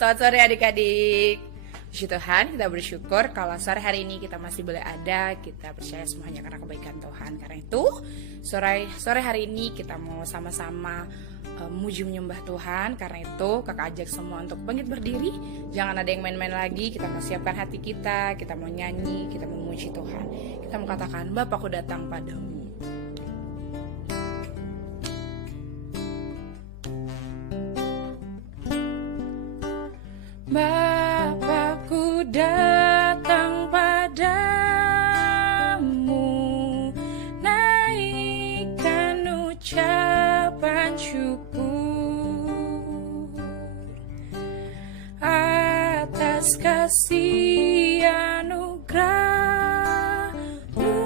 Selamat sore adik-adik. Puji Tuhan, kita bersyukur kalau sore hari ini kita masih boleh ada. Kita percaya semuanya karena kebaikan Tuhan. Karena itu, sore hari ini kita mau sama-sama memuji menyembah Tuhan. Karena itu, kakak ajak semua untuk bangkit berdiri. Jangan ada yang main-main lagi. Kita mau siapkan hati kita mau nyanyi, kita mau memuji Tuhan. Kita mau katakan, Bapakku datang padamu. Bapakku datang padamu, naikkan ucapan syukur atas kasih anugerah-Mu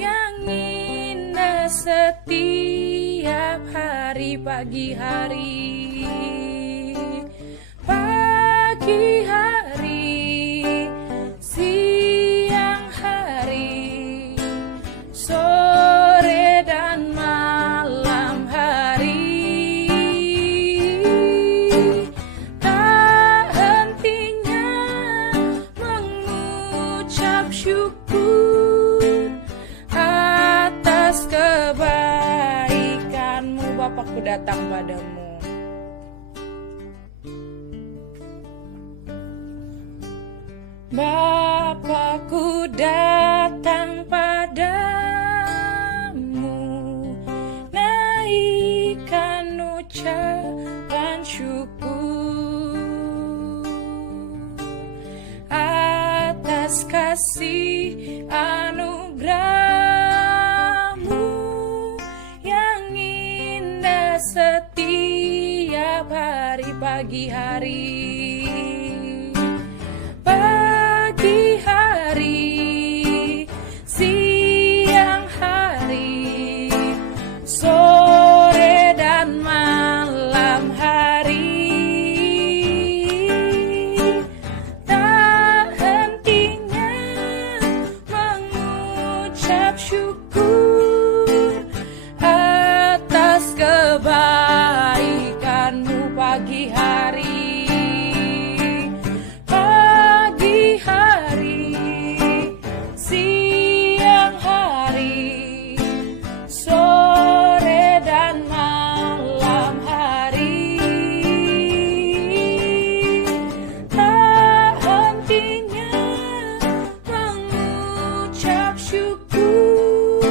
yang indah setiap hari, pagi hari. Pagi hari, siang hari, sore dan malam hari, tak hentinya mengucap syukur atas kebaikan-Mu. Bapakku datang padamu. Bapakku datang padamu, naikkan ucapan syukur atas kasih anugerah-Mu yang indah setiap hari, pagi hari. Pagi hari, siang hari, sore dan malam hari, tak hentinya mengucap syukur atas kebaikan-Mu. Pagi hari, siang hari, sore dan malam hari, tak hentinya mengucap syukur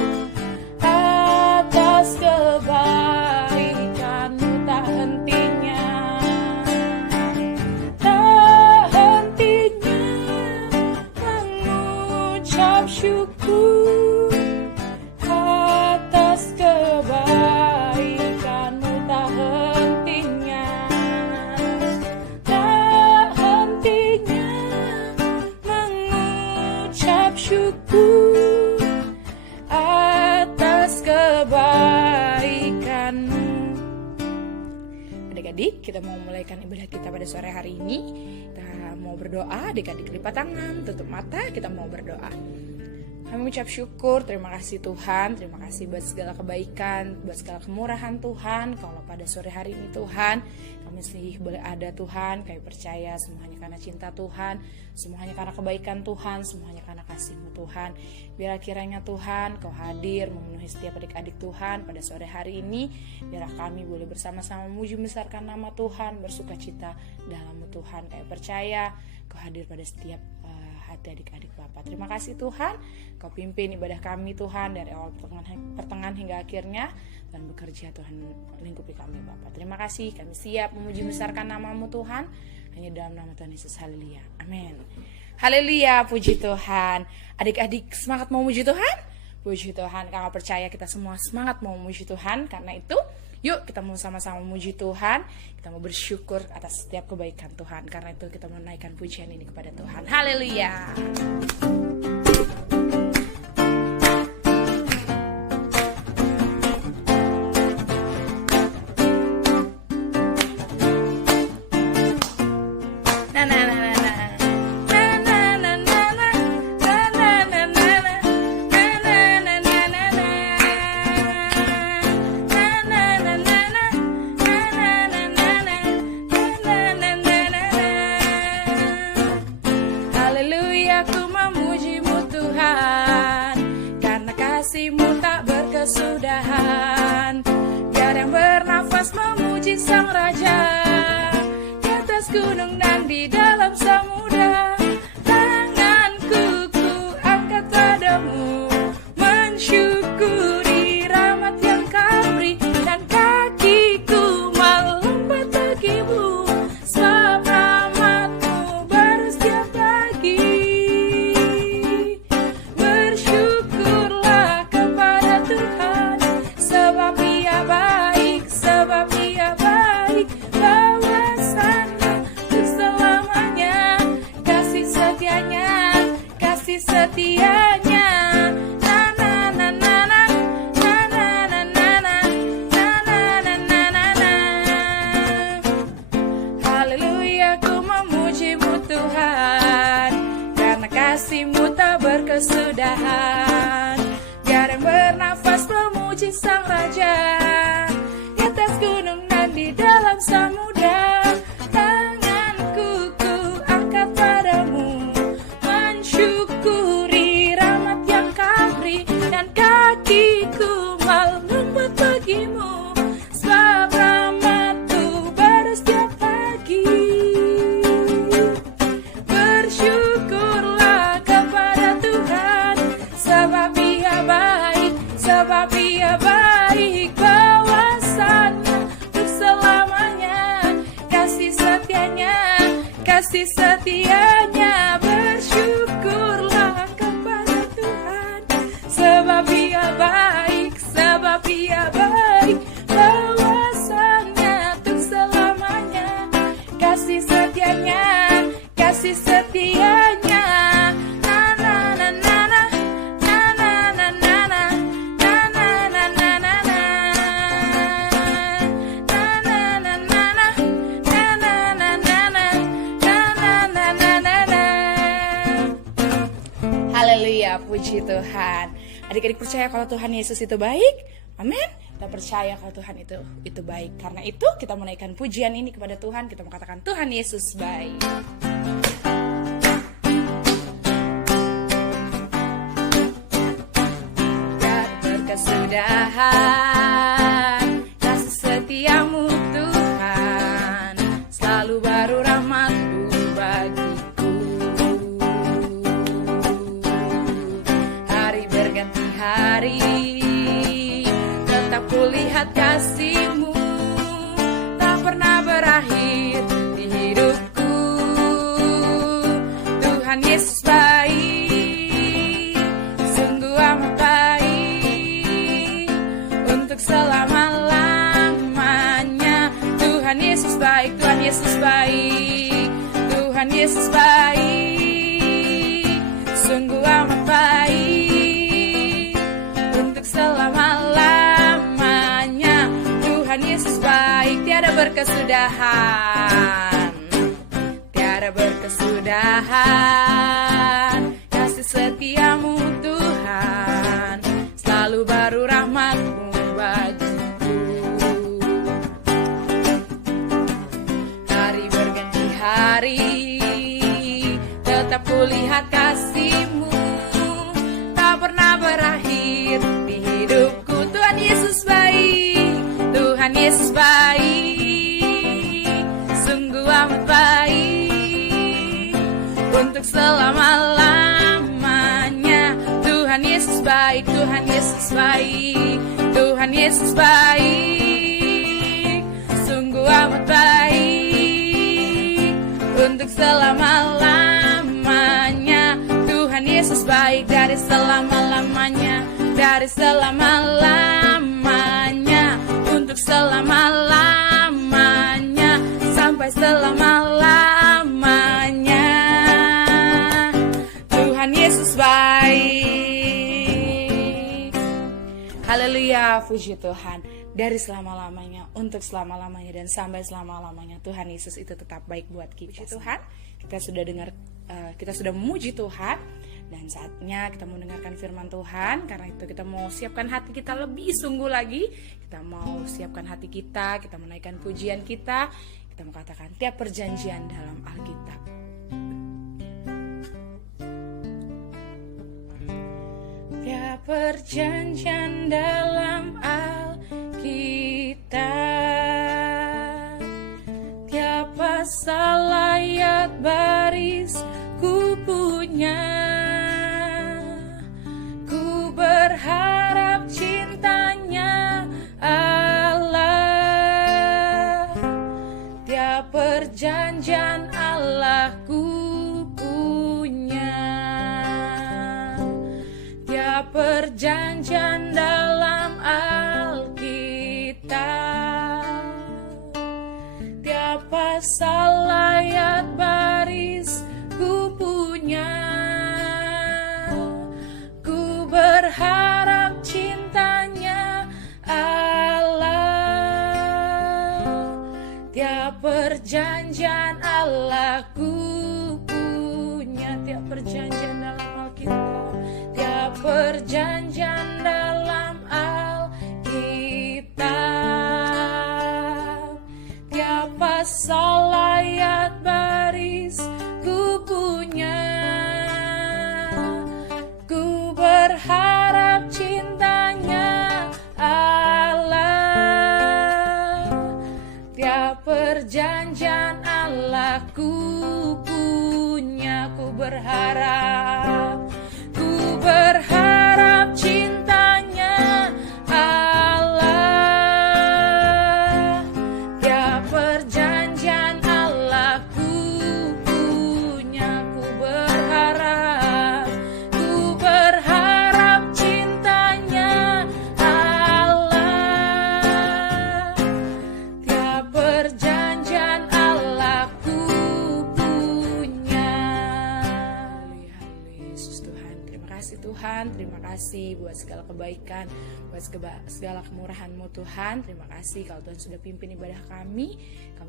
atas kebaikan-Mu. Tak hentinya, tak hentinya mengucap syukur atas kebaikan-Mu. Tak hentinya, tak hentinya mengucap syukur atas kebaikan-Mu. Adik-adik, kita mau memulaikan ibadah kita pada sore hari ini. Kita mau berdoa, adik-adik lipat tangan, tutup mata, kita mau berdoa. Kami mengucap syukur, terima kasih Tuhan, terima kasih buat segala kebaikan, buat segala kemurahan Tuhan. Kalau pada sore hari ini Tuhan, kami masih boleh ada Tuhan, kami percaya semuanya karena cinta Tuhan, semuanya karena kebaikan Tuhan, semuanya karena kasih-Mu Tuhan. Biar kiranya Tuhan, Kau hadir memenuhi setiap adik-adik Tuhan pada sore hari ini. Biar kami boleh bersama-sama memuji membesarkan nama Tuhan, bersuka cita dalam-Mu Tuhan. Kami percaya Kau hadir pada setiap hati adik-adik Bapak. Terima kasih Tuhan, Kau pimpin ibadah kami Tuhan dari awal pertengahan hingga akhirnya, dan bekerja Tuhan lingkupi kami Bapak. Terima kasih, kami siap memuji besarkan nama-Mu Tuhan, hanya dalam nama Tuhan Yesus. Haleluya, amin. Haleluya, puji Tuhan. Adik-adik semangat mau memuji Tuhan? Puji Tuhan, Kakak percaya kita semua semangat mau memuji Tuhan. Karena itu, yuk kita mau sama-sama memuji Tuhan. Kita mau bersyukur atas setiap kebaikan Tuhan. Karena itu kita mau naikkan pujian ini kepada Tuhan. Haleluya. bagimu tak berkesudahan. Biar yang bernafas memuji Sang Raja, di atas gunung dan di dalam samudra. Tanganku ku angkat padamu, mensyukuri rahmat yang Kau beri, dan kakiku melompat bagimu, sebab rahmat-Mu baru setiap pagi. Bersyukurlah kepada Tuhan, sebab Ia baik, sebab Ia baik. Bawasannya untuk selamanya, kasih setianya, kasih setianya. Bersyukurlah kepada Tuhan, sebab Ia baik, sebab Ia baik. Bawasannya untuk selamanya, kasih setianya, kasih setianya. Na na na na na, na na na na na, na na na na na na, na na na na na, na na na na na, na na na na na. Haleluya, puji Tuhan. Adik-adik percaya kalau Tuhan Yesus itu baik? Amin. Kita percaya kalau Tuhan itu baik. Karena itu kita menaikkan pujian ini kepada Tuhan. Kita mengatakan Tuhan Yesus baik. Dan berkesudahan kasih setiamu Tuhan, selalu baru rahmat-Mu bagiku. Hari berganti hari, tetap kulihat kasih-Mu, tak pernah berakhir di hidupku. Tuhan Yesus baik, sungguh amat baik, untuk selama-lamanya. Tuhan Yesus baik, Tuhan Yesus baik, Tuhan Yesus baik, sungguh amat baik, untuk selama-lamanya. Tuhan Yesus baik, tiada berkesudahan, tiada berkesudahan. Kasih setiamu Tuhan, selalu baru rahmat-Mu bagiku. Hari berganti hari, tetap kulihat kasih-Mu, tak pernah berakhir di hidupku. Tuhan Yesus baik, Tuhan Yesus baik, sungguh amat baik, untuk selama-lamanya. Tuhan Yesus baik, Tuhan Yesus baik, Tuhan Yesus baik, sungguh amat baik, untuk selama-lamanya. Tuhan Yesus baik dari selama-lamanya, dari selama-lamanya, untuk selama-lamanya, sampai selama-lamanya. Tuhan Yesus baik. Haleluya, puji Tuhan. Dari selama-lamanya, untuk selama-lamanya, dan sampai selama-lamanya, Tuhan Yesus itu tetap baik buat kita. Puji Tuhan, kita sudah dengar, kita sudah memuji Tuhan, dan saatnya kita mau dengarkan firman Tuhan. Karena itu kita mau siapkan hati kita lebih sungguh lagi. Kita mau siapkan hati kita menaikkan pujian kita mau katakan tiap perjanjian dalam Alkitab. Tiap perjanjian dalam Alkitab, tiap pasal ayat baris ku punya. Ku berharap cintanya Allah, tiap perjanjian Allah ku punya. Tiap perjanjian dalam Alkitab, tiap pasal ayat baris ku punya. Ku berharap cintanya Allah, tiap perjanjian Allah ku punya. Tiap perjanjian dalam perjanjian dalam Alkitab. Tiap pasal ayat baris ku punya. Ku berharap cintanya Allah. Tiap perjanjian Allah ku punya. Ku berharap cintanya Allah. Tiap perjanjian Allah ku punya. Ku berharap cintanya Allah. Tiap perjanjian Allah ku punya. Haleluya, Yesus Tuhan. Terima kasih Tuhan, terima kasih buat segala kebaikan, buat segala kemurahan-Mu Tuhan. Terima kasih kalau Tuhan sudah pimpin ibadah kami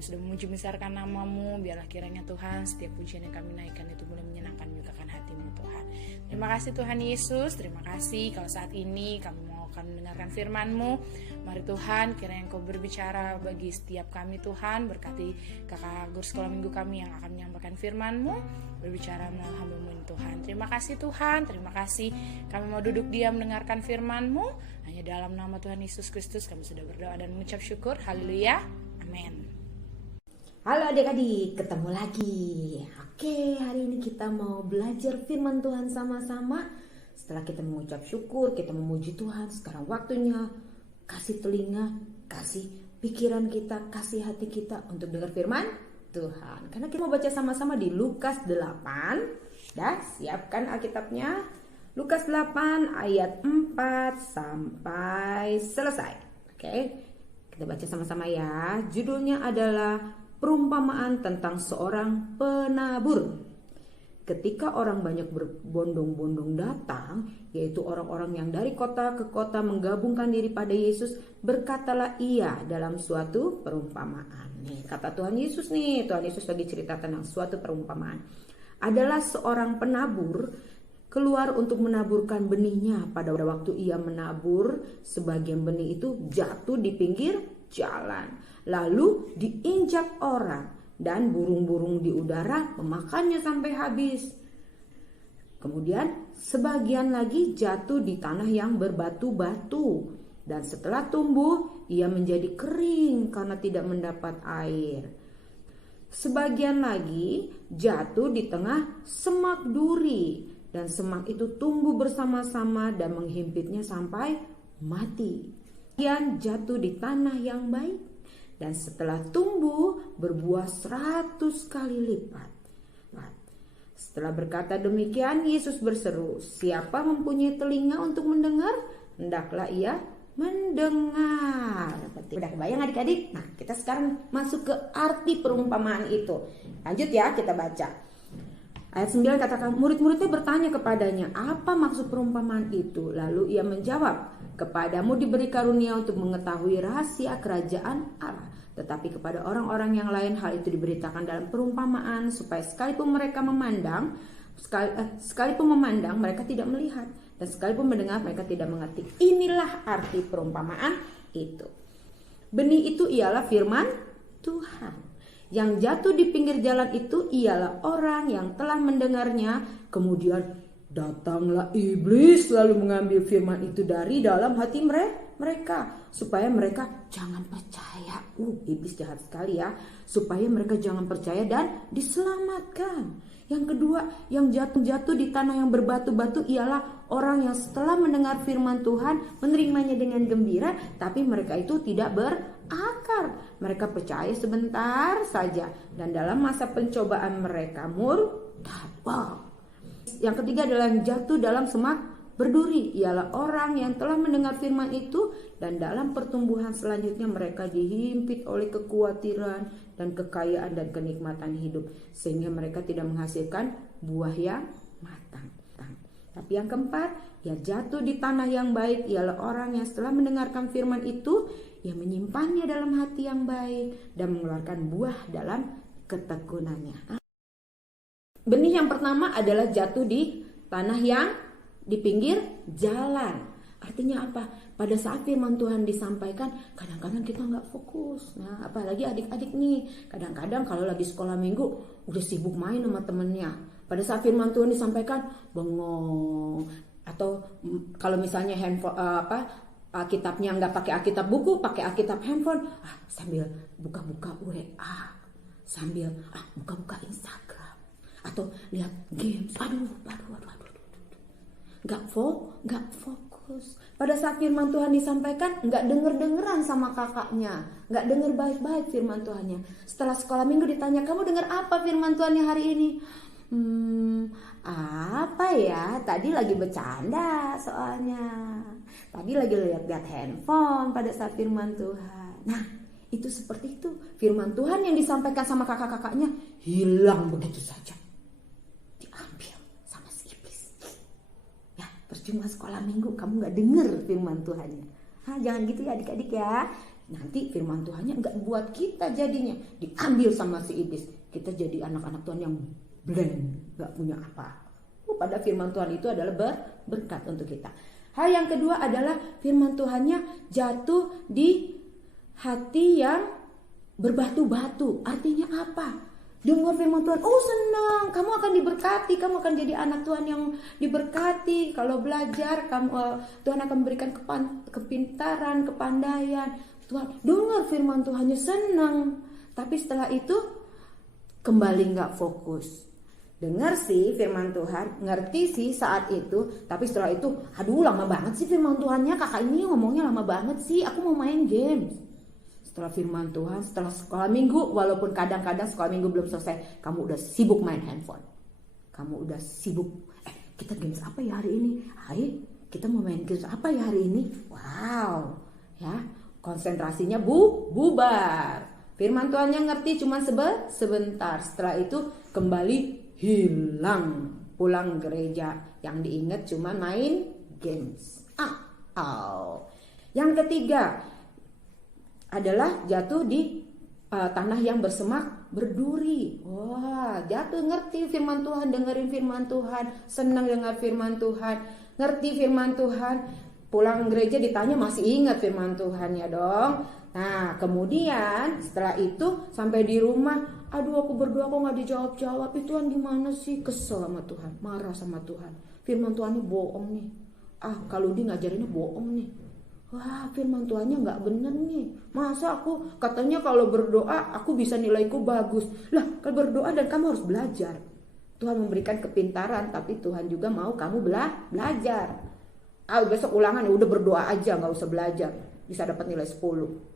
sudah memuji besarkan nama-Mu. Biarlah kiranya Tuhan setiap pujian yang kami naikkan itu boleh menyenangkan menyukakan hati-Mu Tuhan. Terima kasih Tuhan Yesus, terima kasih kalau saat ini kami mau akan mendengarkan firman-Mu. Mari Tuhan, kiranya Engkau berbicara bagi setiap kami Tuhan. Berkati kakak guru sekolah minggu kami yang akan menyampaikan firman-Mu, berbicara melalui hamba-Mu ini Tuhan. Terima kasih Tuhan, terima kasih kami mau duduk diam mendengarkan firman-Mu. Hanya dalam nama Tuhan Yesus Kristus kami sudah berdoa dan mengucap syukur. Haleluya, amin. Halo adik-adik, ketemu lagi. Oke, hari ini kita mau belajar firman Tuhan sama-sama. Setelah kita mengucap syukur, kita memuji Tuhan, sekarang waktunya kasih telinga, kasih pikiran kita, kasih hati kita untuk dengar firman Tuhan. Karena kita mau baca sama-sama di Lukas 8. Dah, siapkan Alkitabnya. Lukas 8 ayat 4 sampai selesai. Oke, kita baca sama-sama ya. Judulnya adalah perumpamaan tentang seorang penabur. Ketika orang banyak berbondong-bondong datang, yaitu orang-orang yang dari kota ke kota menggabungkan diri pada Yesus, berkatalah ia dalam suatu perumpamaan. Nih, kata Tuhan Yesus nih, Tuhan Yesus lagi cerita tentang suatu perumpamaan. Adalah seorang penabur keluar untuk menaburkan benihnya. Pada waktu ia menabur, sebagian benih itu jatuh di pinggir jalan, lalu diinjak orang, dan burung-burung di udara memakannya sampai habis. Kemudian sebagian lagi jatuh di tanah yang berbatu-batu, dan setelah tumbuh ia menjadi kering karena tidak mendapat air. Sebagian lagi jatuh di tengah semak duri, dan semak itu tumbuh bersama-sama dan menghimpitnya sampai mati. Sebagian jatuh di tanah yang baik, dan setelah tumbuh berbuah 100 kali lipat. Setelah berkata demikian, Yesus berseru, "Siapa mempunyai telinga untuk mendengar, hendaklah ia mendengar." Udah kebayang adik-adik? Nah, kita sekarang masuk ke arti perumpamaan itu. Lanjut ya, kita baca. Ayat 9 katakan, murid-muridnya bertanya kepadanya, "Apa maksud perumpamaan itu?" Lalu ia menjawab, "Kepadamu diberi karunia untuk mengetahui rahasia kerajaan Allah. Tetapi kepada orang-orang yang lain hal itu diberitakan dalam perumpamaan, supaya sekalipun mereka memandang mereka tidak melihat, dan sekalipun mendengar mereka tidak mengerti." Inilah arti perumpamaan itu. Benih itu ialah firman Tuhan. Yang jatuh di pinggir jalan itu ialah orang yang telah mendengarnya, kemudian datanglah iblis lalu mengambil firman itu dari dalam hati mereka, supaya mereka jangan percaya. Iblis jahat sekali ya. Supaya mereka jangan percaya dan diselamatkan. Yang kedua, yang jatuh di tanah yang berbatu-batu ialah orang yang setelah mendengar firman Tuhan menerimanya dengan gembira, tapi mereka itu tidak berakar. Mereka percaya sebentar saja, dan dalam masa pencobaan mereka murtad. Yang ketiga adalah yang jatuh dalam semak berduri, ialah orang yang telah mendengar firman itu, dan dalam pertumbuhan selanjutnya mereka dihimpit oleh kekhawatiran dan kekayaan dan kenikmatan hidup, sehingga mereka tidak menghasilkan buah yang matang. Tapi yang keempat, yang jatuh di tanah yang baik ialah orang yang setelah mendengarkan firman itu, ia menyimpannya dalam hati yang baik dan mengeluarkan buah dalam ketekunannya. Benih yang pertama adalah jatuh di tanah yang di pinggir jalan. Artinya apa? Pada saat firman Tuhan disampaikan, kadang-kadang kita nggak fokus. Nah, apalagi adik-adik nih, kadang-kadang kalau lagi sekolah minggu udah sibuk main sama temennya. Pada saat firman Tuhan disampaikan, bengong. Atau kalau misalnya handphone Alkitabnya nggak pakai Alkitab buku, pakai Alkitab handphone, sambil buka-buka WA, sambil buka-buka Instagram, atau lihat games. Aduh. Nggak fokus. Pada saat firman Tuhan disampaikan, nggak denger-dengeran sama kakaknya, nggak denger baik-baik firman Tuhannya. Setelah sekolah minggu ditanya, kamu denger apa firman Tuhannya hari ini? Apa ya? Tadi lagi bercanda soalnya. Tadi lagi lihat-lihat handphone pada saat firman Tuhan. Nah, itu seperti itu. Firman Tuhan yang disampaikan sama kakak-kakaknya hilang begitu saja. Diambil sama si iblis. Ya, percuma sekolah minggu kamu gak denger firman Tuhannya. Jangan gitu ya adik-adik ya. Nanti firman Tuhannya gak buat kita jadinya. Diambil sama si iblis. Kita jadi anak-anak Tuhan yang blank, gak punya apa. Pada firman Tuhan itu adalah berkat untuk kita. Hal yang kedua adalah firman Tuhannya jatuh di hati yang berbatu-batu. Artinya apa? Dengar firman Tuhan, senang, kamu akan diberkati, kamu akan jadi anak Tuhan yang diberkati. Kalau belajar, Tuhan akan memberikan kepintaran, kepandaian. Tuhan, dengar firman Tuhannya senang. Tapi setelah itu kembali gak fokus. Dengar sih firman Tuhan, ngerti sih saat itu, tapi setelah itu, lama banget sih firman Tuhannya, kakak ini ngomongnya lama banget sih, aku mau main game. Setelah firman Tuhan, setelah sekolah minggu, walaupun kadang-kadang sekolah minggu belum selesai, kamu udah sibuk main handphone. Kamu udah sibuk, kita games apa ya hari ini? Kita mau main games apa ya hari ini? Wow, ya konsentrasinya bubar. Firman Tuhannya ngerti cuma sebentar, setelah itu kembali hilang, pulang gereja, yang diingat cuma main games. Yang ketiga adalah jatuh di tanah yang bersemak berduri. Jatuh ngerti firman Tuhan, dengerin firman Tuhan, senang dengar firman Tuhan, ngerti firman Tuhan, pulang gereja ditanya masih ingat firman Tuhannya dong. Nah, kemudian setelah itu sampai di rumah, aku berdoa kok gak dijawab-jawab. Tuhan gimana sih? Kesel sama Tuhan, marah sama Tuhan. Firman Tuhannya bohong nih. Kalau dia ngajarinnya bohong nih. Firman Tuhannya gak bener nih. Masa aku katanya kalau berdoa aku bisa nilaiku bagus. Kalau berdoa dan kamu harus belajar. Tuhan memberikan kepintaran, tapi Tuhan juga mau kamu belajar. Besok ulangan udah berdoa aja, gak usah belajar, bisa dapat nilai 10.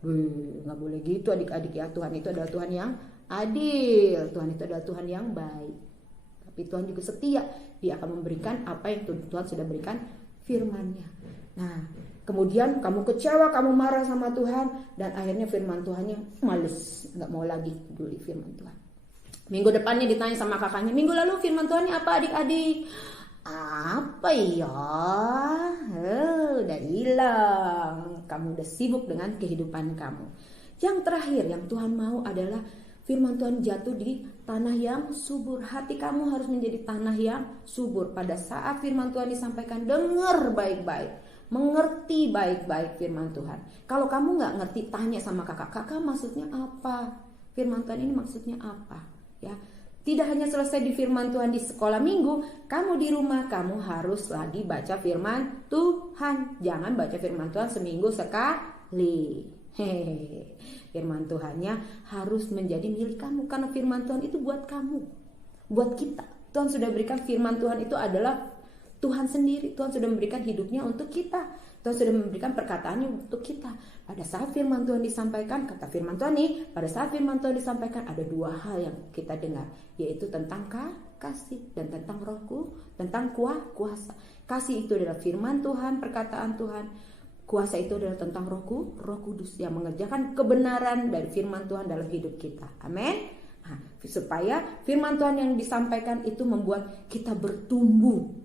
Nggak boleh gitu adik-adik ya. Tuhan itu adalah Tuhan yang adil, Tuhan itu adalah Tuhan yang baik, tapi Tuhan juga setia. Dia akan memberikan apa yang Tuhan sudah berikan firman-Nya. Nah, kemudian kamu kecewa, kamu marah sama Tuhan, dan akhirnya firman Tuhannya males, nggak mau lagi peduli firman Tuhan. Minggu depannya ditanya sama kakaknya, minggu lalu firman Tuhannya apa adik-adik? Apa ya? Udah hilang. Kamu udah sibuk dengan kehidupan kamu. Yang terakhir yang Tuhan mau adalah firman Tuhan jatuh di tanah yang subur. Hati kamu harus menjadi tanah yang subur. Pada saat firman Tuhan disampaikan, dengar baik-baik, mengerti baik-baik firman Tuhan. Kalau kamu gak ngerti, tanya sama kakak maksudnya apa? Firman Tuhan ini maksudnya apa? Ya, tidak hanya selesai di firman Tuhan di sekolah minggu, kamu di rumah kamu harus lagi baca firman Tuhan. Jangan baca firman Tuhan seminggu sekali. Firman Tuhannya harus menjadi milik kamu, karena firman Tuhan itu buat kamu, buat kita. Tuhan sudah berikan firman Tuhan itu adalah Tuhan sendiri. Tuhan sudah memberikan hidupnya untuk kita. Tuhan sudah memberikan perkataannya untuk kita. Pada saat firman Tuhan disampaikan, kata firman Tuhan nih, pada saat firman Tuhan disampaikan ada dua hal yang kita dengar, yaitu tentang kasih dan tentang rohku, tentang kuasa. Kasih itu adalah firman Tuhan, perkataan Tuhan. Kuasa itu adalah tentang Roh Kudus yang mengerjakan kebenaran dari firman Tuhan dalam hidup kita. Amin. Nah, supaya firman Tuhan yang disampaikan itu membuat kita bertumbuh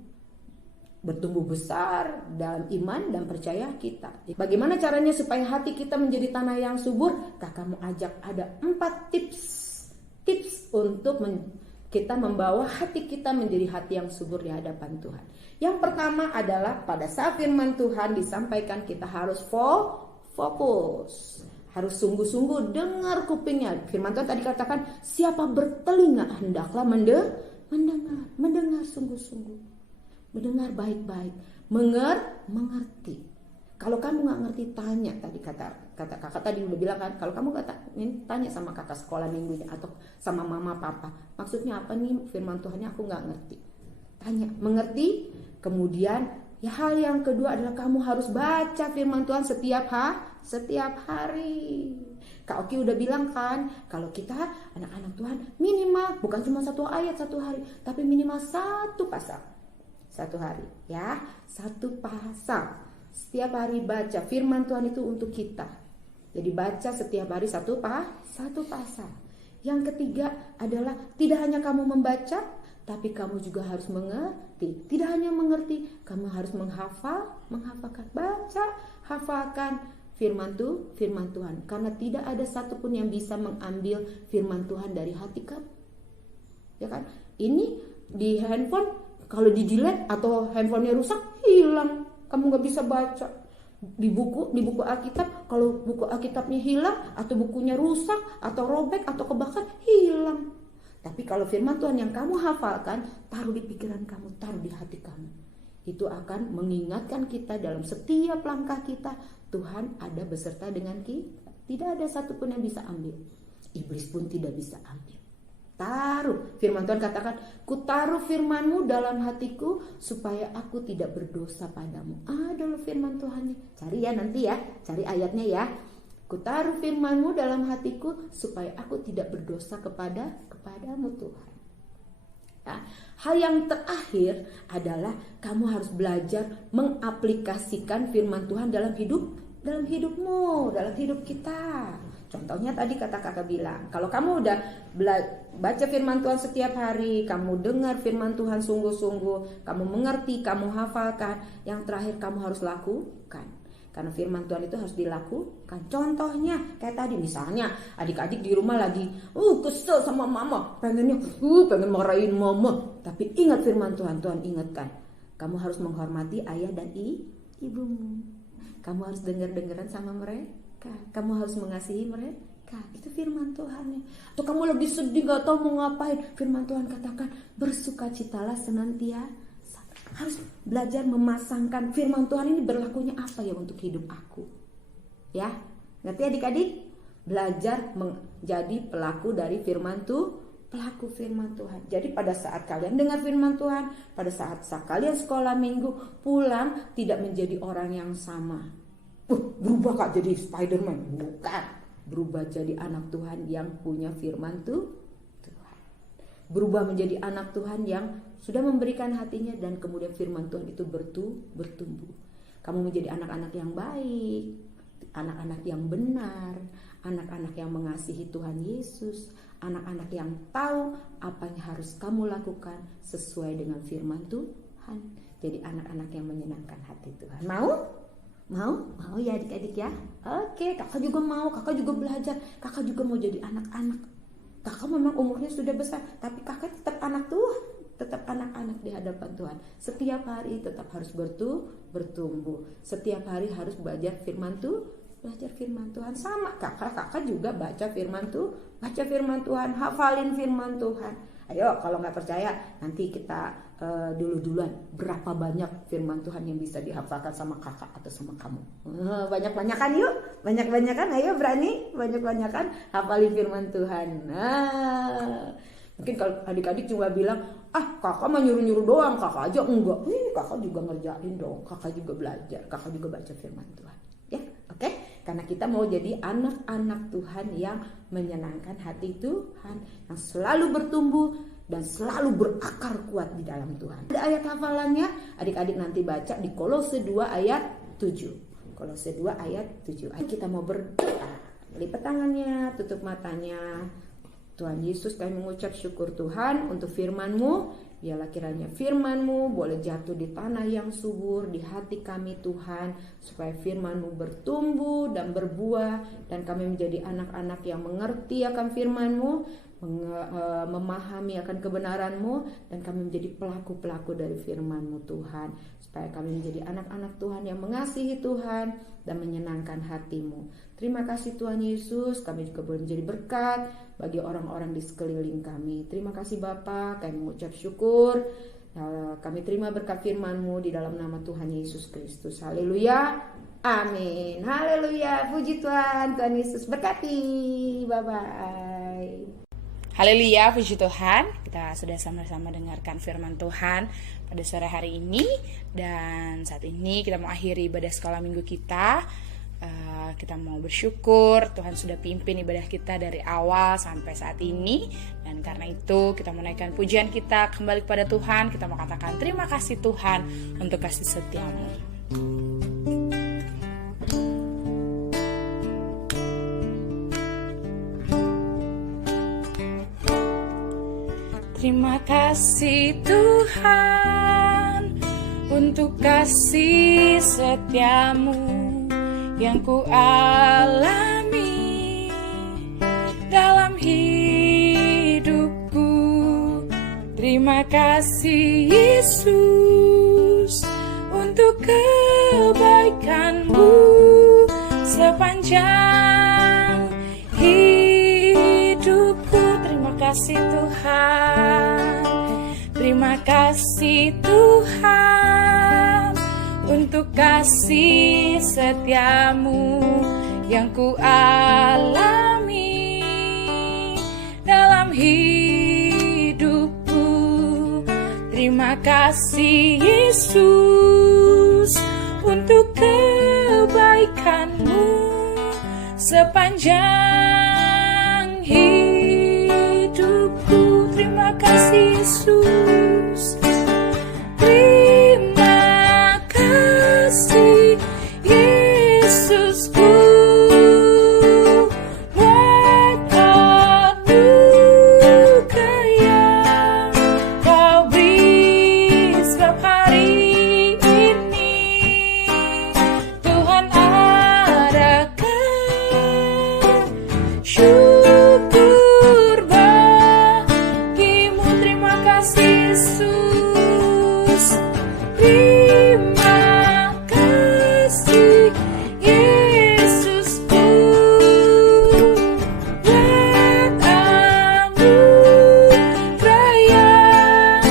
besar dalam iman dan percaya kita. Bagaimana caranya supaya hati kita menjadi tanah yang subur? Kakak mau ajak ada 4 tips untuk kita membawa hati kita menjadi hati yang subur di hadapan Tuhan. Yang pertama adalah pada saat firman Tuhan disampaikan kita harus fokus. Harus sungguh-sungguh dengar kupingnya. Firman Tuhan tadi katakan, siapa bertelinga hendaklah mendengar sungguh-sungguh. Mendengar baik-baik, mengerti. Kalau kamu nggak ngerti, tanya. Tadi kata kakak tadi udah bilang kan, kalau kamu nggak tanya sama kakak sekolah minggunya atau sama mama papa, maksudnya apa nih firman Tuhannya, aku nggak ngerti. Tanya, mengerti. Kemudian ya, hal yang kedua adalah kamu harus baca firman Tuhan setiap hari. Kak Oki udah bilang kan, kalau kita anak-anak Tuhan minimal bukan cuma 1 ayat 1 hari, tapi minimal 1 pasal 1 hari ya, 1 pasal. Setiap hari baca firman Tuhan itu untuk kita. Jadi baca setiap hari 1 pasal. Yang ketiga adalah tidak hanya kamu membaca, tapi kamu juga harus mengerti. Tidak hanya mengerti, kamu harus menghafalkan. Baca, hafalkan firman Tuhan. Karena tidak ada satupun yang bisa mengambil firman Tuhan dari hati kamu. Ya kan? Ini di handphone, kalau di delete atau handphonenya rusak, hilang. Kamu gak bisa baca. Di buku Alkitab, kalau buku Alkitabnya hilang, atau bukunya rusak, atau robek, atau kebakar, hilang. Tapi kalau firman Tuhan yang kamu hafalkan, taruh di pikiran kamu, taruh di hati kamu, itu akan mengingatkan kita dalam setiap langkah kita, Tuhan ada beserta dengan kita. Tidak ada satupun yang bisa ambil. Iblis pun tidak bisa ambil. Taruh, firman Tuhan katakan, ku taruh firman-Mu dalam hatiku supaya aku tidak berdosa padamu. Ada loh firman Tuhannya. Cari ya nanti ya, cari ayatnya ya. Ku taruh firman-Mu dalam hatiku supaya aku tidak berdosa kepadamu Tuhan. Nah, hal yang terakhir adalah kamu harus belajar mengaplikasikan firman Tuhan dalam hidupmu, dalam hidup kita. Contohnya tadi kata kakak bilang, kalau kamu udah baca firman Tuhan setiap hari, kamu dengar firman Tuhan sungguh-sungguh, kamu mengerti, kamu hafalkan, yang terakhir kamu harus lakukan. Karena firman Tuhan itu harus dilakukan. Contohnya kayak tadi misalnya adik-adik di rumah lagi kesel sama mama, pengen marahin mama. Tapi ingat firman Tuhan, Tuhan ingatkan, kamu harus menghormati ayah dan ibumu. Kamu harus dengar-dengaran sama mereka. Kamu harus mengasihi mereka. Itu firman Tuhan. Atau kamu lagi sedih gak tahu mau ngapain, firman Tuhan katakan bersukacitalah senantiasa. Harus belajar memasangkan firman Tuhan ini berlakunya apa ya untuk hidup aku. Ya, ngerti adik-adik? Belajar menjadi pelaku dari firman pelaku firman Tuhan. Jadi pada saat kalian dengar firman Tuhan, pada saat kalian sekolah minggu, pulang tidak menjadi orang yang sama. Berubah kak jadi Spiderman. Bukan. Berubah jadi anak Tuhan yang punya firman Tuhan. Berubah menjadi anak Tuhan yang sudah memberikan hatinya dan kemudian firman Tuhan itu bertumbuh. Kamu menjadi anak-anak yang baik, anak-anak yang benar, anak-anak yang mengasihi Tuhan Yesus, anak-anak yang tahu apa yang harus kamu lakukan sesuai dengan firman Tuhan. Jadi anak-anak yang menyenangkan hati Tuhan. Mau ya adik-adik ya? Oke, kakak juga mau, kakak juga belajar, kakak juga mau jadi anak-anak. Kakak memang umurnya sudah besar, tapi kakak tetap anak Tuhan, tetap anak-anak di hadapan Tuhan. Setiap hari tetap harus bertumbuh. Setiap hari harus belajar firman Tuhan. Sama kakak juga baca firman Tuhan, hafalin firman Tuhan. Ayo, kalau nggak percaya, nanti kita duluan berapa banyak firman Tuhan yang bisa dihafalkan sama kakak atau sama kamu. Banyak-banyakan yuk, banyak-banyakan, ayo berani, banyak-banyakan hafalin firman Tuhan. Mungkin kalau adik-adik cuma bilang, kakak mah nyuruh-nyuruh doang, kakak aja enggak. Kakak juga ngerjain dong, kakak juga belajar, kakak juga baca firman Tuhan. Ya, oke? Karena kita mau jadi anak-anak Tuhan yang menyenangkan hati Tuhan, yang selalu bertumbuh dan selalu berakar kuat di dalam Tuhan. Ada ayat hafalannya, adik-adik nanti baca di Kolose 2 ayat 7. Kolose 2 ayat 7. Kita mau berdoa. Lipat tangannya, tutup matanya. Tuhan Yesus, kami mengucap syukur Tuhan untuk firman-Mu. Biarlah kiranya firman-Mu boleh jatuh di tanah yang subur di hati kami Tuhan, supaya firman-Mu bertumbuh dan berbuah, dan kami menjadi anak-anak yang mengerti akan firman-Mu, memahami akan kebenaran-Mu, dan kami menjadi pelaku-pelaku dari firman-Mu Tuhan, supaya kami menjadi anak-anak Tuhan yang mengasihi Tuhan dan menyenangkan hati-Mu. Terima kasih Tuhan Yesus, kami juga boleh menjadi berkat bagi orang-orang di sekeliling kami. Terima kasih Bapa, kami mengucap syukur. Kami terima berkat firman-Mu di dalam nama Tuhan Yesus Kristus. Haleluya, amin. Haleluya, puji Tuhan. Tuhan Yesus berkati. Bye-bye. Haleluya, puji Tuhan. Kita sudah sama-sama dengarkan firman Tuhan pada sore hari ini. Dan saat ini kita mau akhiri ibadah sekolah minggu kita. Kita mau bersyukur Tuhan sudah pimpin ibadah kita dari awal sampai saat ini. Dan karena itu kita menaikkan pujian kita kembali kepada Tuhan. Kita mau katakan terima kasih Tuhan untuk kasih setia-Mu. Terima kasih Tuhan untuk kasih setia-Mu yang ku alami dalam hidupku. Terima kasih Yesus untuk kebaikan-Mu sepanjang hidupku. Terima kasih Tuhan, terima kasih Tuhan untuk kasih setia-Mu yang ku alami dalam hidupku. Terima kasih Yesus untuk kebaikan-Mu sepanjang hidupku. Terima kasih Yesus. Terima kasih Yesusku buat anugerah yang Kau beri, sebab hari ini Tuhan adakan syukur bagimu. Terima kasih Yesus. Terima kasih Yesusku buat anugerah yang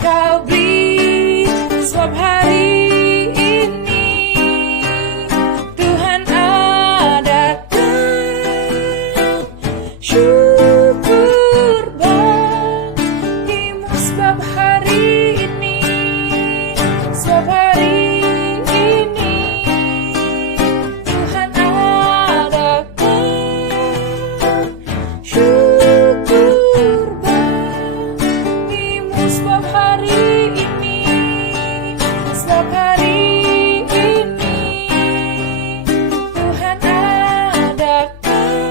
Kau beri, sebab hari ini Tuhan adakan syukur bagimu. Sebab hari ini, sebab hari ini Tuhan adakan syukur bagimu. Sebab hari ini, sebab hari ini Tuhan adakan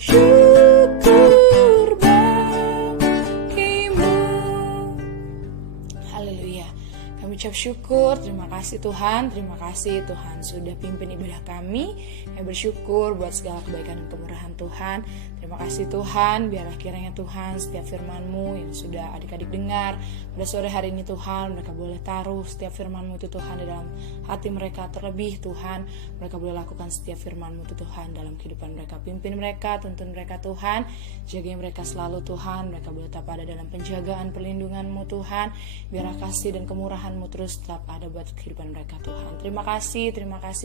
syukur bagimu. Haleluya. Kami ucap syukur, terima kasih Tuhan. Terima kasih Tuhan sudah pimpin ibadah kami. Kami bersyukur buat segala kebaikan dan kemurahan Tuhan. Terima kasih Tuhan, biarlah kiranya Tuhan setiap firman-Mu yang sudah adik-adik dengar pada sore hari ini Tuhan, mereka boleh taruh setiap firman-Mu itu Tuhan di dalam hati mereka. Terlebih Tuhan, mereka boleh lakukan setiap firman-Mu itu Tuhan dalam kehidupan mereka. Pimpin mereka, tuntun mereka Tuhan, jaga mereka selalu Tuhan. Mereka boleh tetap ada dalam penjagaan perlindungan-Mu Tuhan. Biarlah kasih dan kemurahan-Mu terus tetap ada buat kehidupan mereka Tuhan. Terima kasih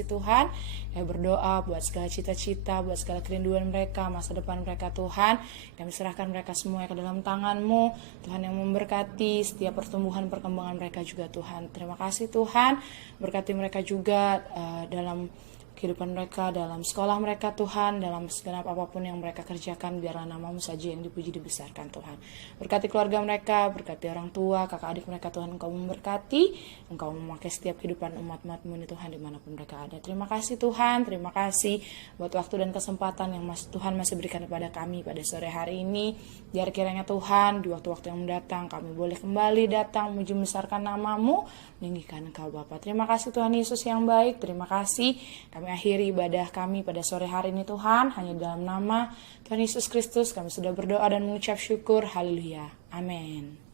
Tuhan. Kami berdoa buat segala cita-cita, buat segala kerinduan mereka, masa depan mereka Tuhan. Kami serahkan mereka semua ke dalam tangan-Mu Tuhan, yang memberkati setiap pertumbuhan perkembangan mereka juga Tuhan. Terima kasih Tuhan, berkati mereka juga dalam kehidupan mereka, dalam sekolah mereka Tuhan, dalam segenap apapun yang mereka kerjakan, biarlah nama-Mu saja yang dipuji dibesarkan Tuhan. Berkati keluarga mereka, berkati orang tua, kakak adik mereka Tuhan. Engkau memberkati, Engkau memakai setiap kehidupan umat-umat-Mu ini Tuhan, dimanapun mereka ada. Terima kasih Tuhan, terima kasih buat waktu dan kesempatan yang Tuhan masih berikan kepada kami pada sore hari ini. Biar kiranya Tuhan di waktu-waktu yang mendatang kami boleh kembali datang memuji membesarkan nama-Mu, meninggikan Engkau Bapa. Terima kasih Tuhan Yesus yang baik, terima kasih. Kami Kami akhiri ibadah kami pada sore hari ini Tuhan, hanya dalam nama Tuhan Yesus Kristus kami sudah berdoa dan mengucap syukur. Haleluya. Amin.